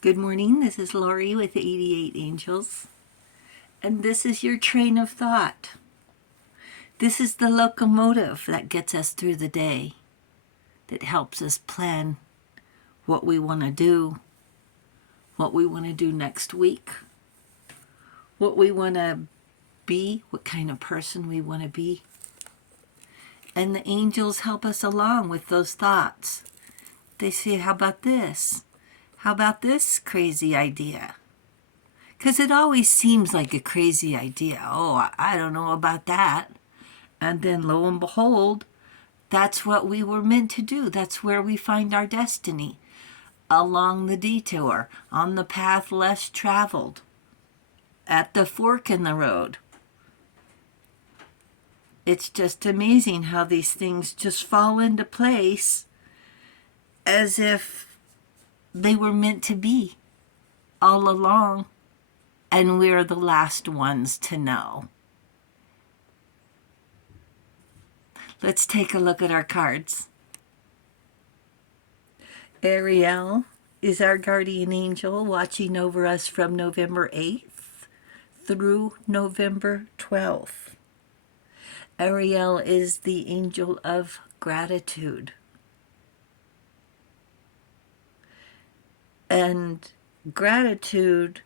Good morning, this is Lori with 88 Angels, and this is your train of thought. This is the locomotive that gets us through the day, that helps us plan what we want to do, what we want to do next week, what we want to be, what kind of person we want to be. And the angels help us along with those thoughts. They say, how about this? How about this crazy idea? Because it always seems like a crazy idea. Oh, I don't know about that. And then lo and behold, that's what we were meant to do. That's where we find our destiny. Along the detour, on the path less traveled, at the fork in the road. It's just amazing how these things just fall into place as if they were meant to be all along, and we're the last ones to know. Let's take a look at our cards. Ariel is our guardian angel watching over us from November 8th through November 12th. Ariel is the angel of gratitude. And gratitude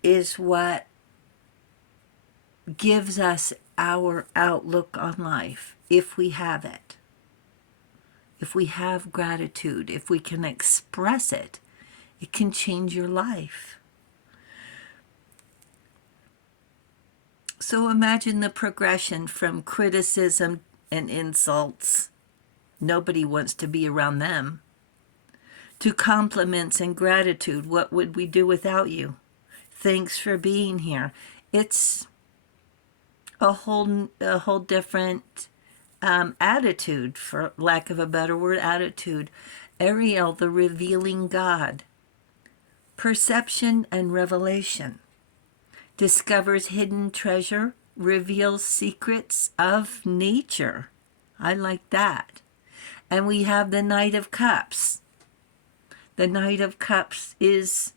is what gives us our outlook on life, if we have it. If we have gratitude, if we can express it, it can change your life. So imagine the progression from criticism and insults. Nobody wants to be around them. To compliments and gratitude. What would we do without you? Thanks for being here. It's a whole different attitude, for lack of a better word, attitude. Ariel, the revealing God. Perception and revelation. Discovers hidden treasure, reveals secrets of nature. I like that. And we have the Knight of Cups. The Knight of Cups is,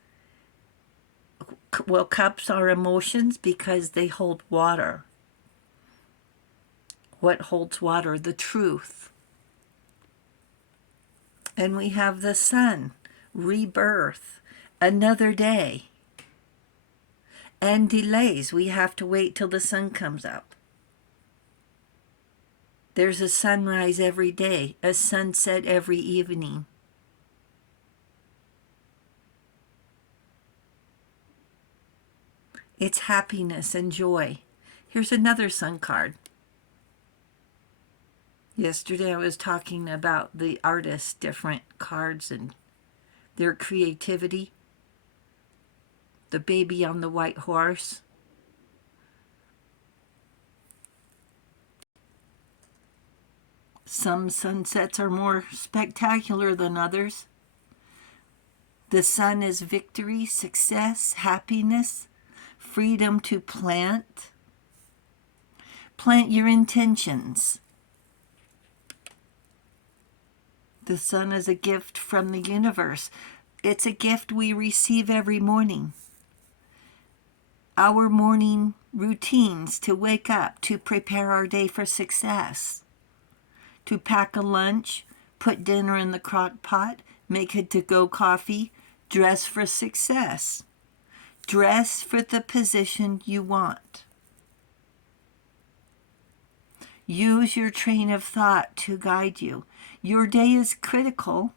well, cups are emotions because they hold water. What holds water? The truth. And we have the Sun, rebirth, another day. And delays. We have to wait till the sun comes up. There's a sunrise every day, a sunset every evening. It's happiness and joy. Here's another sun card. Yesterday I was talking about the artists' different cards and their creativity. The baby on the white horse. Some sunsets are more spectacular than others. The sun is victory, success, happiness, freedom to plant. Plant your intentions. The sun is a gift from the universe. It's a gift we receive every morning. Our morning routines to wake up, to prepare our day for success. To pack a lunch, put dinner in the crock pot, make a to-go coffee, dress for success. Dress for the position you want. Use your train of thought to guide you. Your day is critical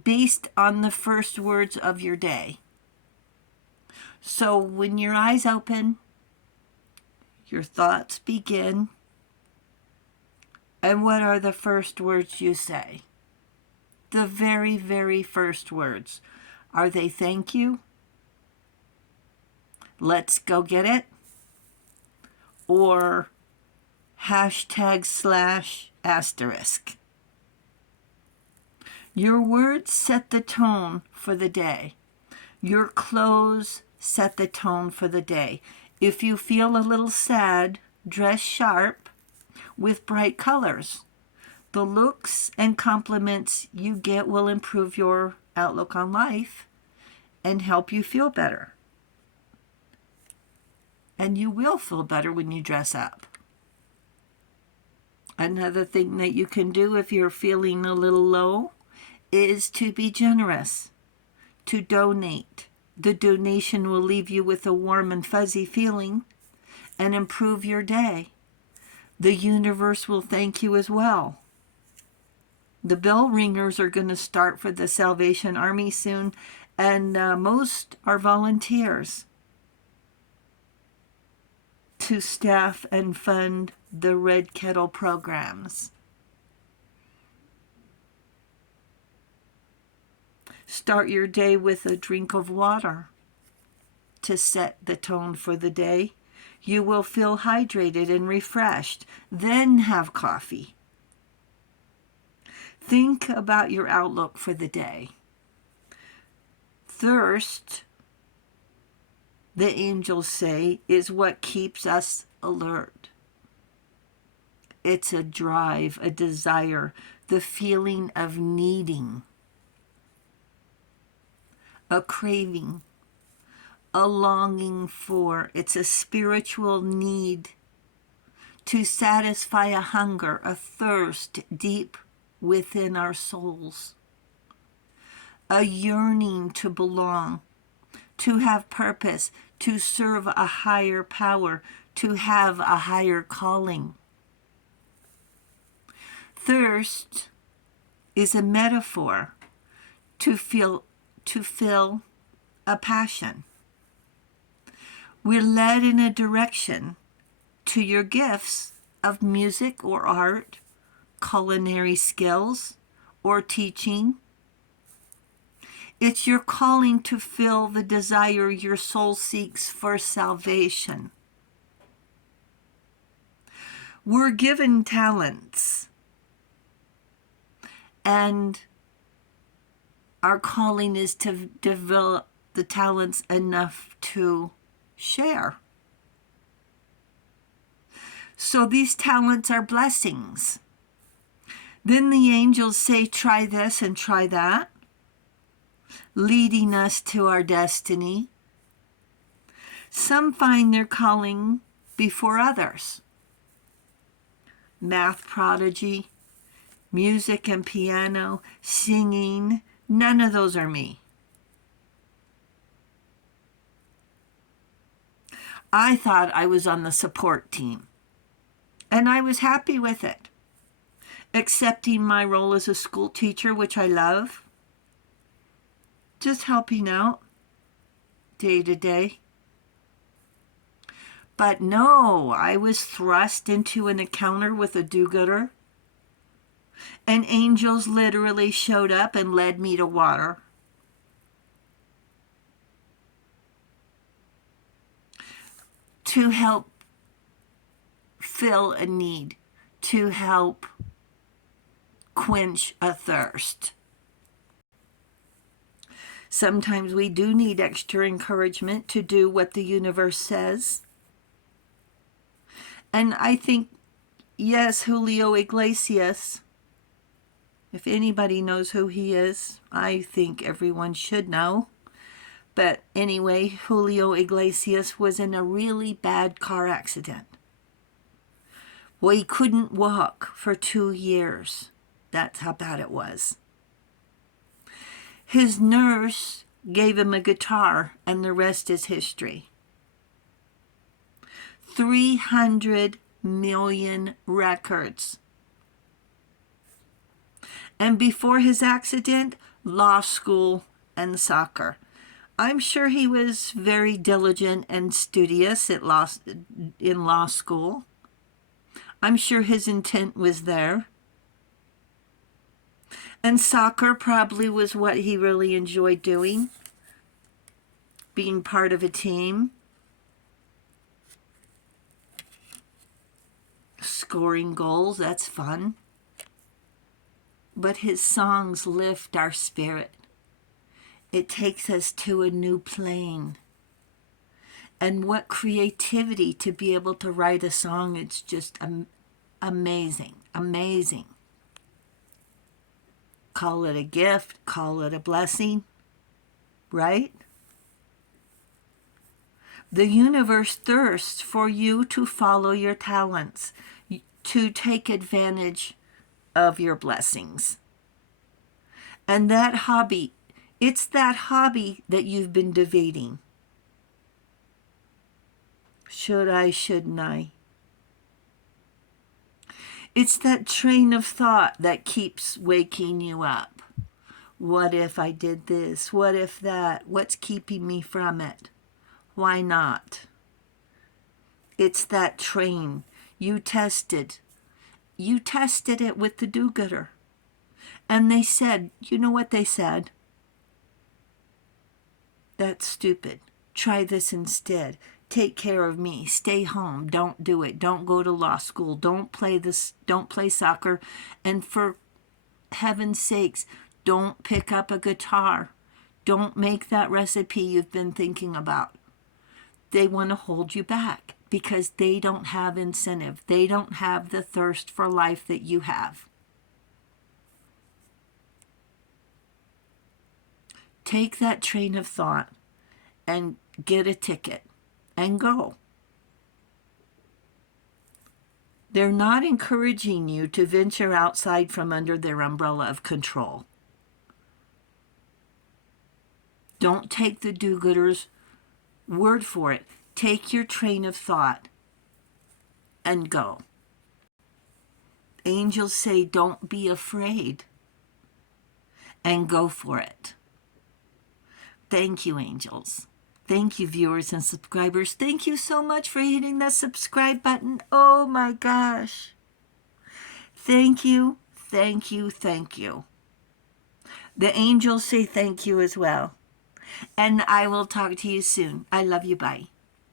based on the first words of your day. So when your eyes open, your thoughts begin. And what are the first words you say? The very, very first words. Are they thank you? Let's go get it? Or #/ Your words set the tone for the day. Your clothes set the tone for the day. If you feel a little sad, dress sharp with bright colors. The looks and compliments you get will improve your outlook on life and help you feel better. And you will feel better when you dress up. Another thing that you can do if you're feeling a little low is to be generous, to donate. The donation will leave you with a warm and fuzzy feeling and improve your day. The universe will thank you as well. The bell ringers are going to start for the Salvation Army soon, and most are volunteers to staff and fund the Red Kettle programs. Start your day with a drink of water to set the tone for the day. You will feel hydrated and refreshed. Then have coffee. Think about your outlook for the day. Thirst, the angels say, is what keeps us alert. It's a drive, a desire, the feeling of needing, a craving, a longing for. It's a spiritual need to satisfy a hunger, a thirst deep within our souls, a yearning to belong, to have purpose, to serve a higher power, to have a higher calling. Thirst is a metaphor to fill a passion. We're led in a direction to your gifts of music or art, culinary skills, or teaching. It's your calling to fill the desire your soul seeks for salvation. We're given talents, and our calling is to develop the talents enough to share. So these talents are blessings. Then the angels say, try this and try that, leading us to our destiny. Some find their calling before others. Math prodigy, music and piano, singing, none of those are me. I thought I was on the support team, and I was happy with it, accepting my role as a school teacher, which I love, just helping out day to day. But no, I was thrust into an encounter with a do-gooder, and angels literally showed up and led me to water. To help fill a need, to help quench a thirst. Sometimes we do need extra encouragement to do what the universe says. And I think, yes, Julio Iglesias, if anybody knows who he is, I think everyone should know. But anyway, Julio Iglesias was in a really bad car accident. Well, he couldn't walk for 2 years. That's how bad it was. His nurse gave him a guitar, and the rest is history. 300 million records. And before his accident, law school and soccer. I'm sure he was very diligent and studious in law school. I'm sure his intent was there. And soccer probably was what he really enjoyed doing, being part of a team, scoring goals, that's fun. But his songs lift our spirit. It takes us to a new plane. And what creativity to be able to write a song. It's just amazing, amazing. call it a gift, call it a blessing, right? The universe thirsts for you to follow your talents, to take advantage of your blessings. And that hobby, it's that hobby that you've been debating. Should I, shouldn't I? It's that train of thought that keeps waking you up. What if I did this? What if that? What's keeping me from it? Why not? It's that train. You tested it with the do-gooder. And they said, you know what they said? That's stupid. Try this instead. Take care of me. Stay home. Don't do it. Don't go to law school. Don't play soccer. And for heaven's sakes, don't pick up a guitar. Don't make that recipe you've been thinking about. They want to hold you back because they don't have incentive. They don't have the thirst for life that you have. Take that train of thought and get a ticket and go. They're not encouraging you to venture outside from under their umbrella of control. Don't take the do-gooder's word for it. Take your train of thought and go. Angels say, don't be afraid, and go for it. Thank you, angels. Thank you, viewers and subscribers. Thank you so much for hitting that subscribe button. Oh my gosh. Thank you, thank you, thank you. The angels say thank you as well. And I will talk to you soon. I love you. Bye.